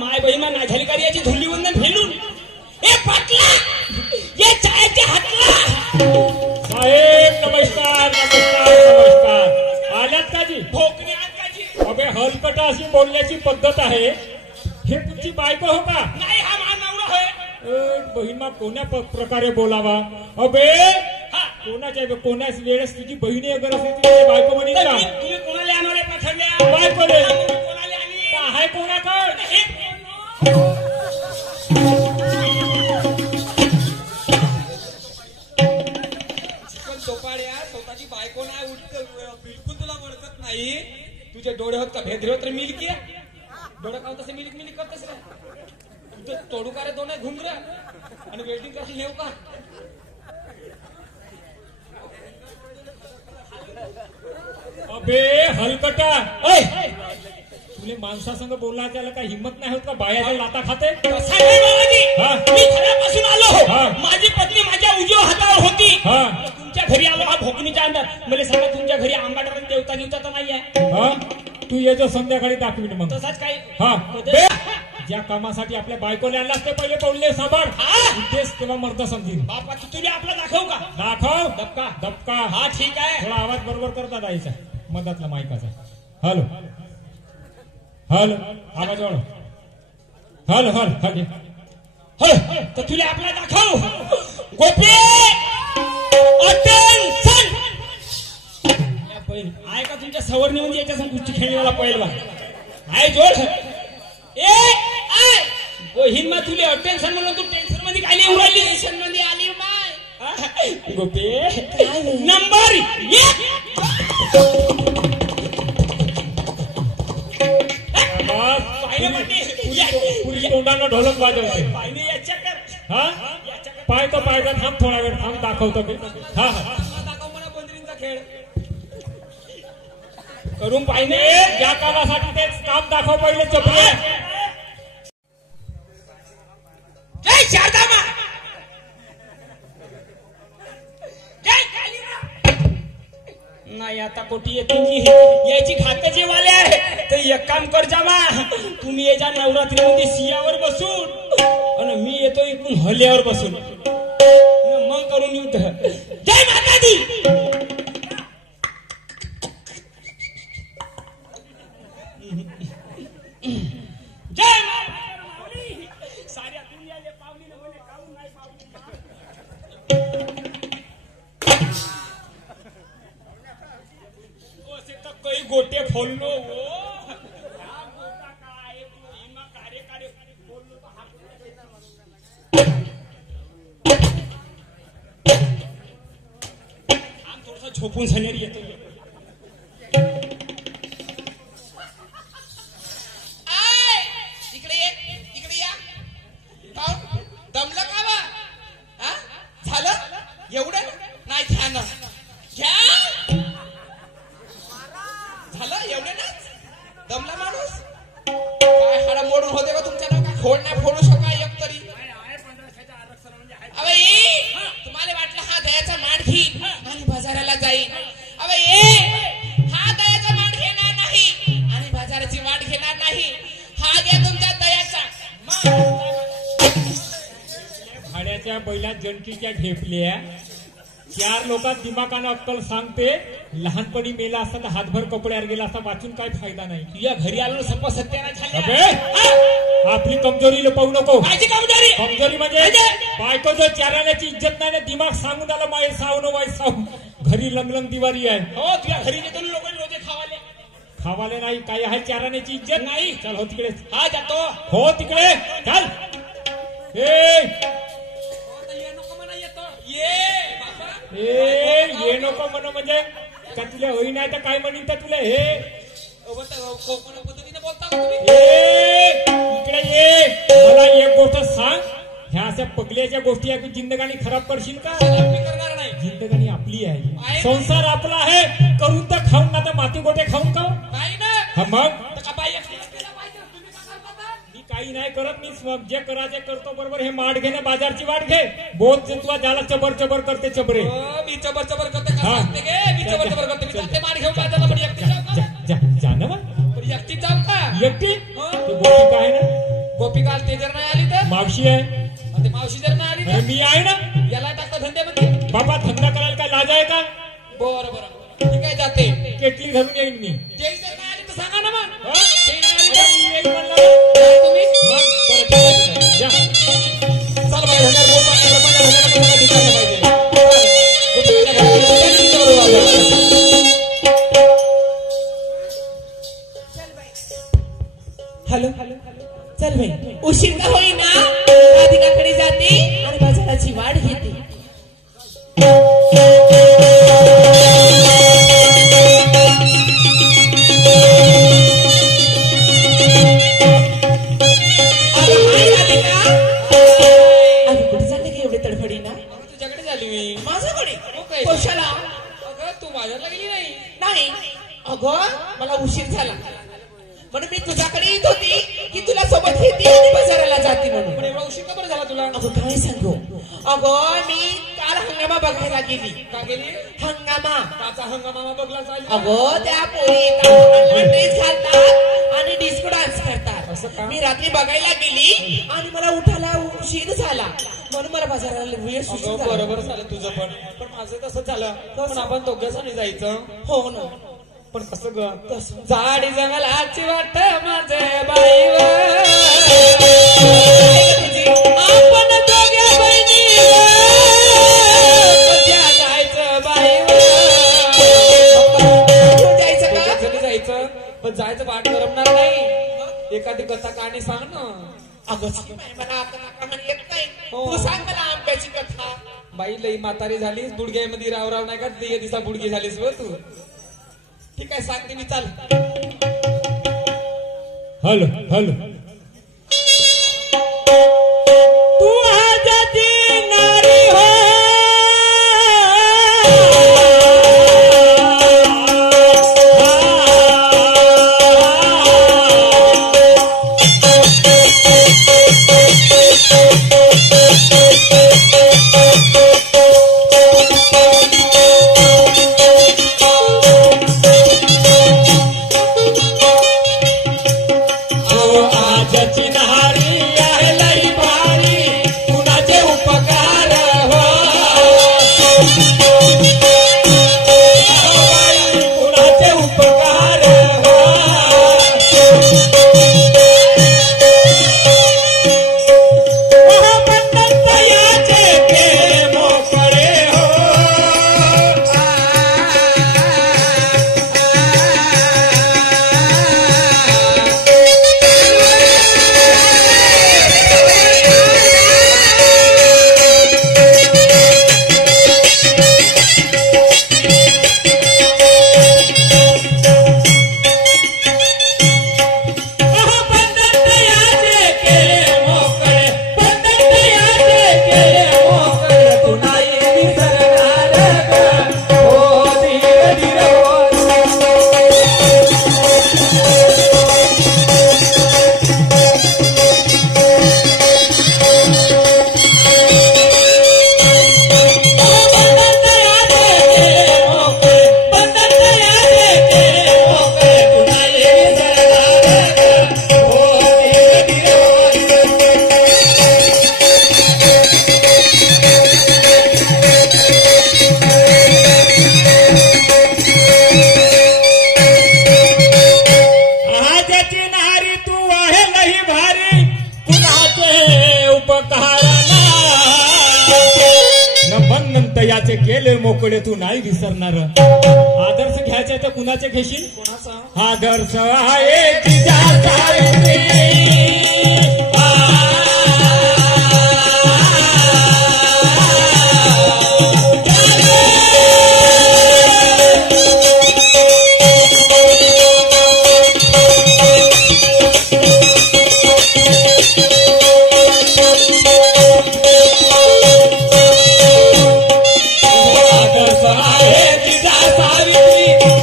माय बहीण ना झाली का याची धुल्ली वंदन फेलून ए पाटला ये चायच्या हातला साहेब नमस्कार नमस्कार नमस्कार आल्यात का जी भोकरी आत का जी अबे हलकटा अशी बोलण्याची पद्धत आहे हे तुमची बायको हो का नाही हा मा नवरा होय बहीण मग कोण्या प्रकारे बोलावा अबे कोणाच वेळेस तुझी बहिणी अगर असेल तुझी बायको म्हणील का तुम्ही कोणाला आम्हाला पाठवल्या बायको रे कोणाला आणि आहे कोणाकडे सोपाड्या स्वतःची बायको नाही बिलकुल तुला ओळखत नाही तुझे डोळे होत का भेद होत रे मिल्की डोळे का तसे मिल्क मिल्क करतस रे तुझे तोडू का रे दोन घुमर आणि वेल्डिंग करायला येऊ का अबे हलकटा तुले माणसासंग बोलला त्याला काय हिंमत नाही होत का बायाच्या लाता खाते मी घरापासून आलो माझी पत्नी माझ्या उजव्या हातावर होती तुमच्या घरी आलो हा भोकणीच्या अंदर मला सांगा तुमच्या घरी आंबाडा देवता देवता तर नाहीये तू ये जो संध्याकाळी दाखवीन मग तसाच काय ज्या कामासाठी आपल्या बायकोला आणलास ते पहिले बोलले सांभाळ उद्देश तेव्हा मर्द समजील बापा तू तुला आपला दाखव का दाखव दबका दबका हा ठीक आहे थोडा आवाज बरोबर करता जायचा मधातला मायकाचा हॅलो हॅलो आवाज वाढव हॅलो हॅलो हॅलो तर तुला आपला दाखव गोपी अटेन्शन आहे का तुमच्या सवर्णी म्हणजे याच्या संग कुस्ती खेळण्याला पहिला आहे जोड ए आय बहीण मा तुले अटेन्शन म्हणून तू टेन्शन मध्ये काय नाही उराली टेन्शन मध्ये आली माय गोपी नंबर 1 तोंडानं ढोलक वाजवते पाहिजे याच्या कर हा पाय तो पायचा थांब थोडा वेळ थांब दाखवतो मी हा दाखव मला बंदरींचा खेळ करून पाहिजे ज्या कामासाठी ते काम दाखव पहिले चपले जय शारदा मा जय कालिका नाही आता कोटी येते याची खातं जेवाले आहे तर एक काम कर जामा तुम्ही याच्या नवरात्रीमध्ये सियावर बसून आणि मी येतो इकडून हल्यावर बसून मग करून युद्ध जय माता दी जय साऱ्या दुनियाले पावली म्हणे काऊन नाही पावली असे तर काही गोटे फोडलो थोडस झोपून झाल्यावर येतो बैला जनकीच्या ढेपल्या 4 लोकात दिमागानं अक्कल सांगते लहानपणी मेला असताना हातभर कपड्यावर गेला असता वाचून काय फायदा नाही तुझ्या घरी आलो सप्प सत्याना झाले आपली कमजोरी पाहू नको कमजोरी म्हणजे बायको जर चाराण्याची इज्जत नाही ना दिमाग सांगून आला माय सावनो माय साव घरी लंगलंग दिवारी आहे हो तुझ्या घरी येतो लोक रोजे खावाले नाही काही आहे चाराण्याची इज्जत नाही चल हो तिकडे हा जातो हो तिकडे चल ये नको म्हण म्हणजे का तुला होई नाही तर काय म्हणीन तर तुला हे इकडे ये मला एक गोष्ट सांग ह्या अशा पगल्याच्या गोष्टी आहे जिंदगानी खराब करशील का करणार नाही जिंदगानी आपली आहे संसार आपला आहे करून तर खाऊन ना तर माती गोटे खाऊन खाऊ नाही ना मग काही नाही करत मी जे करायचे करतो बरोबर हे माठ घे ना बाजारची वाट घे बोध जे तुला ज्याला चबर चबर करते चबरे मी चबर चबर करते मी चबर चबर करते माठ घेऊन बाजारला जा ना मग एकटी जाऊ का एकटी गोष्टी काय ना काल ते जर नाही आली तर मावशी आहे आणि ते मावशी जर नाही आली अरे मी आहे ना तर याला टाकता धंद्यामध्ये. बाबा धंदा करायला काय लाज आहे का बरं बरं ठीक आहे जाते. केटली घालून येईन मी ते जर नाही आली तर सांगा ना मग. हा? ते नाही आली तर मी येईन म्हणलं. काय तुम्ही मग? बरं ठीक आहे, ठीक आहे. या. चल बाई धंदा रोज आपल्याला माझ्या धंद्याला दिसायला पाहिजे. कुठे घरात बरोबर वाजवा. हॅलो चल बाई उशीर का होईना राधिकाकडे जाते आणि बाजाराची वाढ घेते. अगं हाय राधिका. अगं कुठे चालले की एवढे तडफडी ना. तुझ्याकडे झाली मी. माझ्याकडे हो काय? कशाला. अगं तू बाजारला गेली नाही. नाही अगं मला उशीर झाला म्हणून मी तुझ्याकडे येत होती की तुला सोबत घेते आणि बाजाराला जाते पण म्हणून. एवढा उशीर का बरं झाला तुला? अगं काय सांगू अगं मी काल हंगामा बघायला गेली. का गेली? हंगामा. काचा हंगामा बघला चालू. अगं त्या पोरी येतात ड्रेस घालतात आणि डिस्को डान्स असं करतात. का? मी रात्री बघायला गेली आणि मला उठायला उशीर झाला म्हणून मला बाजाराला वेळ अगं सुचला. बरोबर झालं तुझं पण माझं तसं झालं. पण आपण दोघांनी जायचं. हो ना. पण कसं ग कसं? झाडी जंगलाची वाट माझे बाईव आपण दोघ्या बहिणी जायचं बाईव. जायचं का? दोघांनी जायचं पण जायचं वाट करमणार नाही. एखादी कथा कहाणी सांग ना. अगं सांग बाई, मला आता कहाणी येत नाही. हो. तू सांग मला आंब्याची कथा. बाई लई म्हातारी झालीस बुडग्यामध्ये राव नाही का ते दिसा बुडगी झालीस व तू. ठीक आहे सांगते मी चाल. हॅलो हॅलो तू आजादी नारी हो आजची नारी आहे लई भारी कुणाचे उपकार हो कुणाचे उपकार हो बंधन याचे के मोकळे हो याचे केले मोकळे तू नाही विसरणार. आदर्श घ्यायचे तर कुणाचे घेशील? कोणाचा? आदर्श आहे तिच्या सावित्री.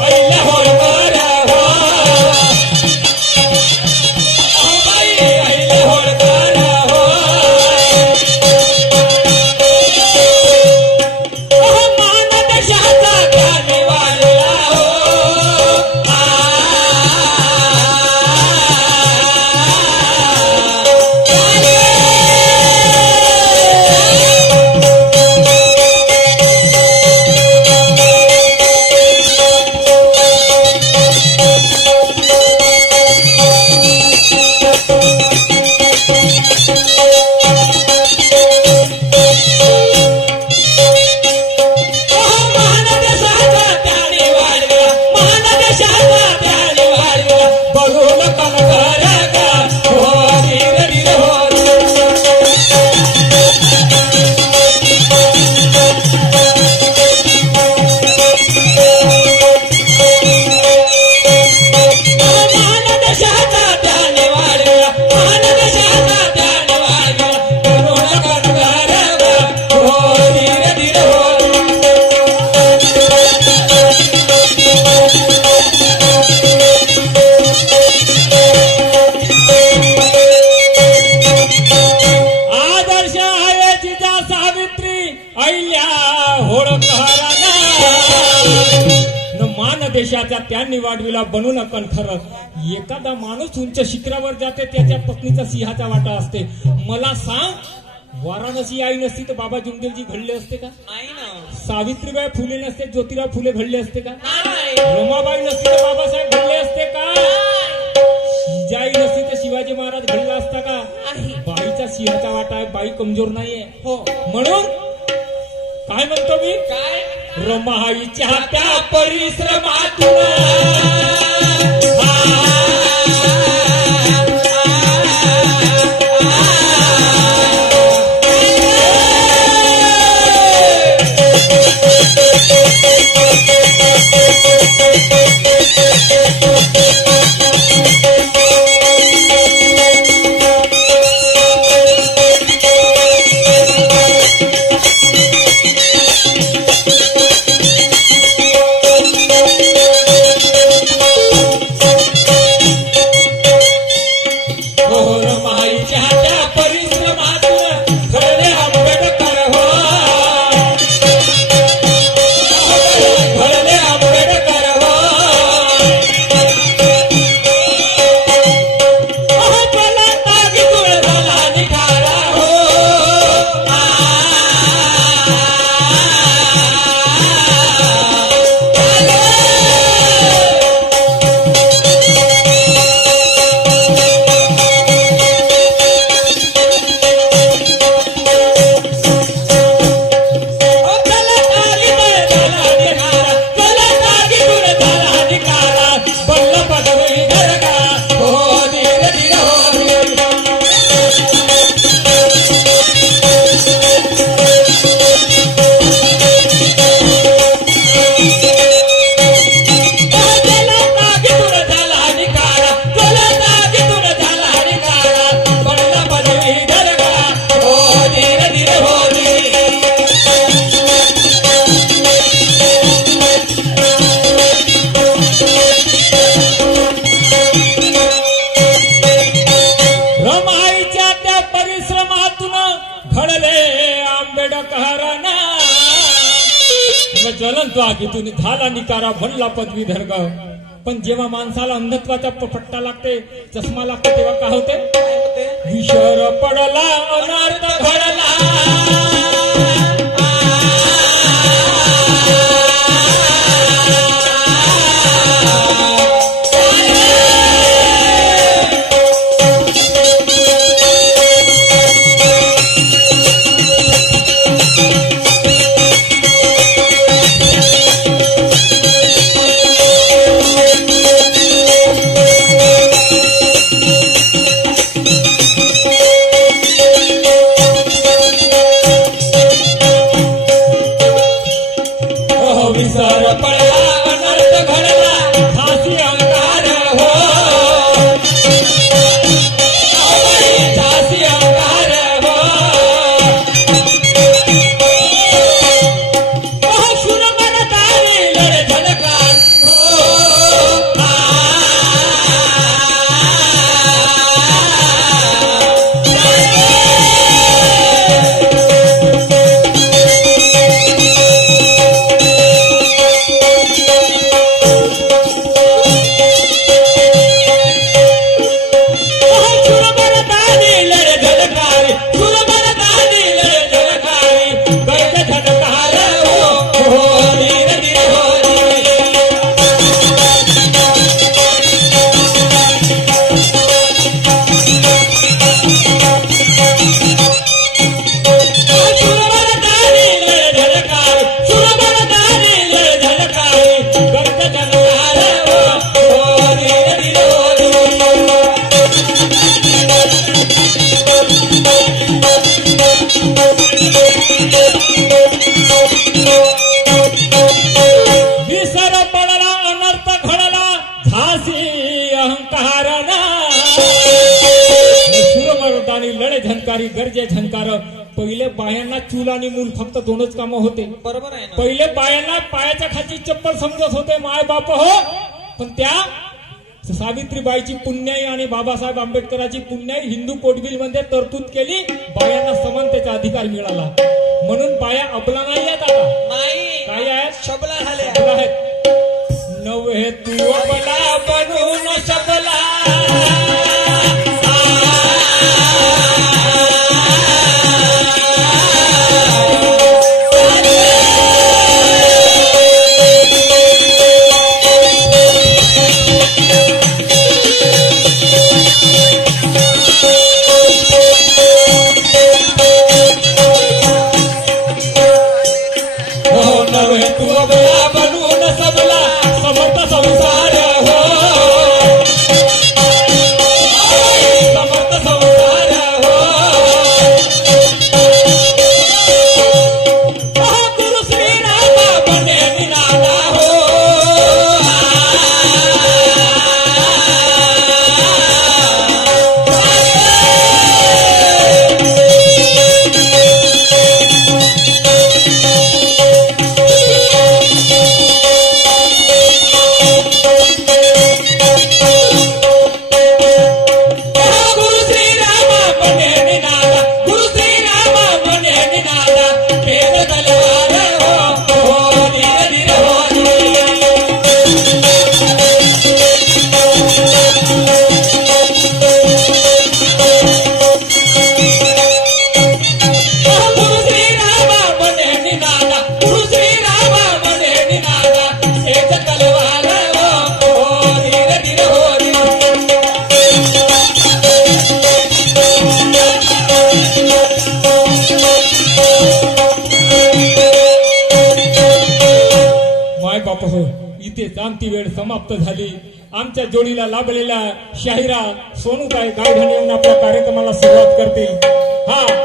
पहिल्या होय बरं हो. न मान देशाच्या त्यांनी वाढविला बनून कणखर. एखादा माणूस उंच शिखरावर जाते त्याच्या पत्नीचा सिंहाचा वाटा असते. मला सांग, वाराणसी आई नसती तर बाबा जुंगदेवजी घडले असते का? नाही ना. सावित्रीबाई फुले नसते ज्योतिराव फुले घडले असते का? नाही. रमाबाई नसते तर बाबासाहेब घडले असते का? जिजाई नसती तर शिवाजी महाराज घडला असता का? बाईचा सिंहाचा वाटा आहे. बाई कमजोर नाहीये. हो. म्हणून काय म्हणतो मी? काय? रमाईच्या त्या परिश्रमातून आगीतून झाला निकारा म्हणला पदवीधर गाव. पण जेव्हा माणसाला अंधत्वाचा पट्टा लागते, चष्मा लागतो, तेव्हा काय होते? विषर पडला अनर्थ घडला. झंकारी गरजे झंकार. पहिले बायांना चूल आणि मूल फक्त दोनच कामं होते. बरोबर आहे ना. पहिले बायांना पायाच्या खाली चप्पल समजत होते माय बाप हो. पण त्या सावित्रीबाईची पुण्याई आणि बाबासाहेब आंबेडकरांची पुण्याई हिंदू कोडबिल मध्ये तरतूद केली. बायांना समानतेचा अधिकार मिळाला. म्हणून बाया अबला नाही आहेत आता. नाही काय आहेत? शबला झाल्या. अबला आहेत. नव्हे तू अबला बनून शबला. इथेच आमची वेळ समाप्त झाली. आमच्या जोडीला लाभलेल्या शाहिरा सोनूताई गावठाणे येऊन आपल्या कार्यक्रमाला सुरुवात करतील. हा